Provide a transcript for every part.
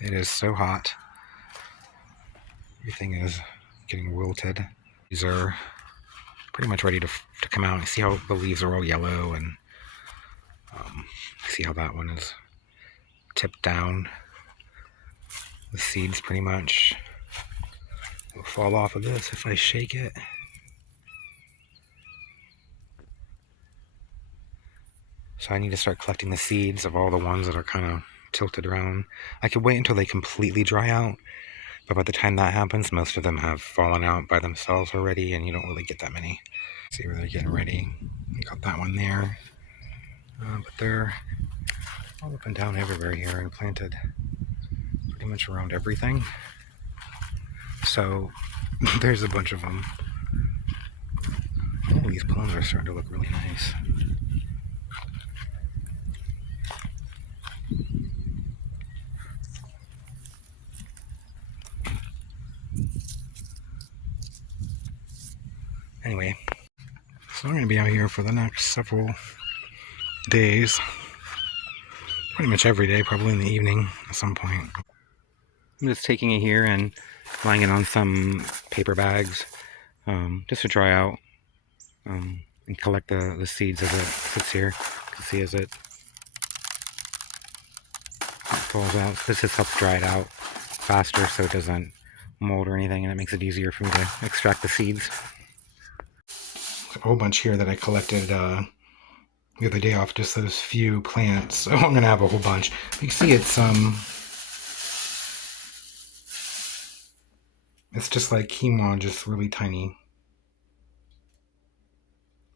It is so hot. Everything is getting wilted. These are pretty much ready to come out. You see how the leaves are all yellow, and see how that one is tipped down. The seeds pretty much will fall off of this if I shake it. So I need to start collecting the seeds of all the ones that are kind of tilted around. I could wait until they completely dry out, but by the time that happens, most of them have fallen out by themselves already, and you don't really get that many. See where they're getting ready. Got that one there. But they're all up and down everywhere here and planted pretty much around everything. So there's a bunch of them. Oh, these plums are starting to look really nice. Anyway, so I'm going to be out here for the next several days. Pretty much every day, probably in the evening at some point. I'm just taking it here and lying it on some paper bags just to dry out and collect the seeds as it sits here. You can see as it falls out. This just helps dry it out faster so it doesn't mold or anything, and it makes it easier for me to extract the seeds. There's a whole bunch here that I collected the other day off just those few plants, so I'm gonna have a whole bunch. You can see it's just like quinoa, just really tiny.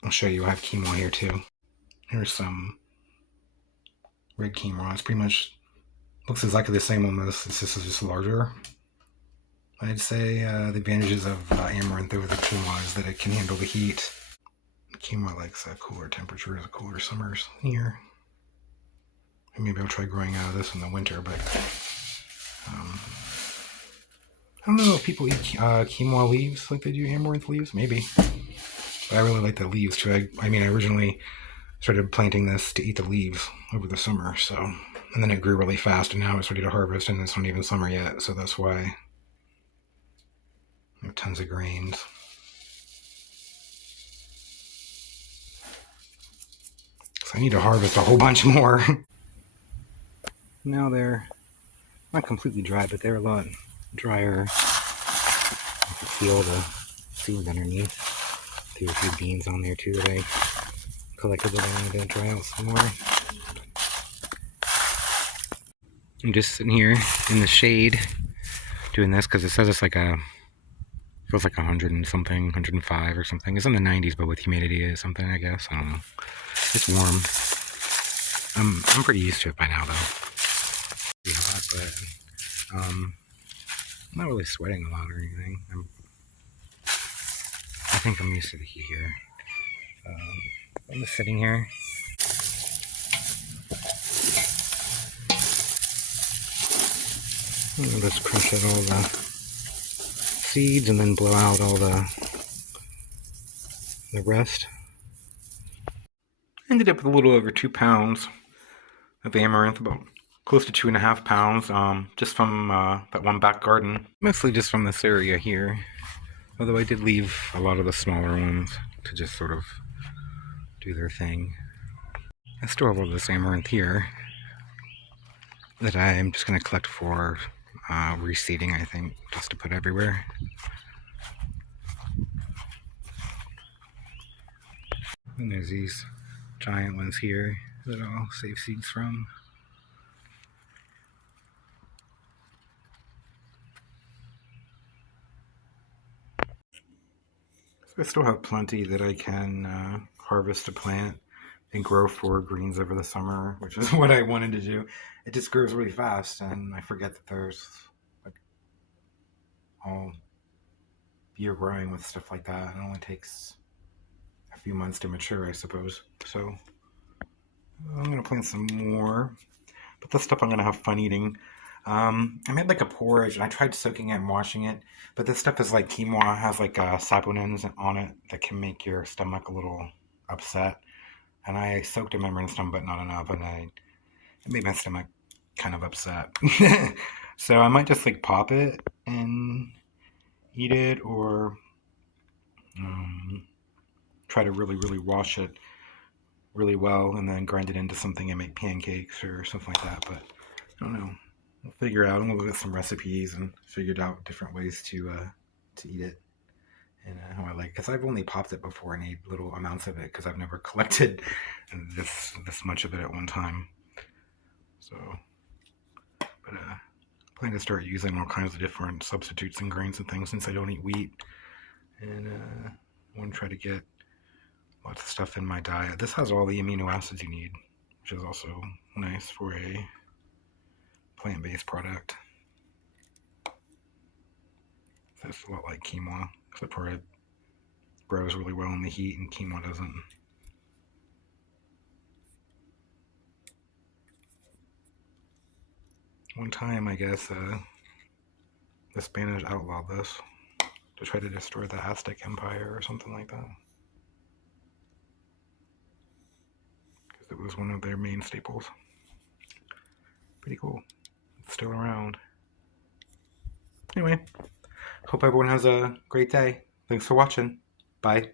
I'll show you. I have quinoa here too. Here's some red quinoa. It's pretty much looks exactly the same almost. It's just larger. I'd say the advantages of amaranth over the quinoa is that it can handle the heat. Quinoa likes cooler temperatures, cooler summers here. Maybe I'll try growing out of this in the winter, but I don't know if people eat quinoa leaves like they do amaranth leaves. Maybe. But I really like the leaves too. I mean, I originally started planting this to eat the leaves over the summer, so, and then it grew really fast, and now it's ready to harvest, and it's not even summer yet, so that's why I have tons of grains. So I need to harvest a whole bunch more. Now they're not completely dry, but they're a lot drier. You can see all the seeds underneath. Threw a few beans on there too that I collected that I wanted to dry out some more. I'm just sitting here in the shade doing this because it says it's like feels like 100 and something, 105 or something. It's in the 90s, but with humidity or something, I guess. I don't know. It's warm. I'm pretty used to it by now, though. Pretty hot, but I'm not really sweating a lot or anything. I think I'm used to the heat here. I'm just sitting here. I'll just crush out all the seeds and then blow out all the rest. Ended up with a little over 2 pounds of amaranth, about close to 2.5 pounds, just from that one back garden. Mostly just from this area here. Although I did leave a lot of the smaller ones to just sort of do their thing. I still have all this amaranth here that I'm just going to collect for reseeding, I think, just to put everywhere. And there's these giant ones here that I'll save seeds from. I still have plenty that I can harvest to plant and grow for greens over the summer, which is what I wanted to do. It just grows really fast, and I forget that there's like all year growing with stuff like that. It only takes a few months to mature, I suppose. So I'm gonna plant some more, but this stuff I'm gonna have fun eating. I made like a porridge, and I tried soaking it and washing it, but this stuff is like quinoa, has like saponins on it that can make your stomach a little upset. And I soaked them in rinsed them, but not enough, and it made my stomach kind of upset. So I might just like pop it and eat it, or um, try to really wash it really well and then grind it into something and make pancakes or something like that. But I don't know. We'll figure out. I'm gonna look at some recipes and figured out different ways to eat it and how I like. Because I've only popped it before and ate little amounts of it because I've never collected this much of it at one time. So, but I plan to start using all kinds of different substitutes and grains and things since I don't eat wheat, and I want to try to get lots of stuff in my diet. This has all the amino acids you need, which is also nice for a plant-based product. So it's a lot like quinoa, except for it grows really well in the heat and quinoa doesn't. One time, I guess, the Spanish outlawed this to try to destroy the Aztec Empire or something like that. Because it was one of their main staples. Pretty cool. It's still around. Anyway, hope everyone has a great day. Thanks for watching. Bye.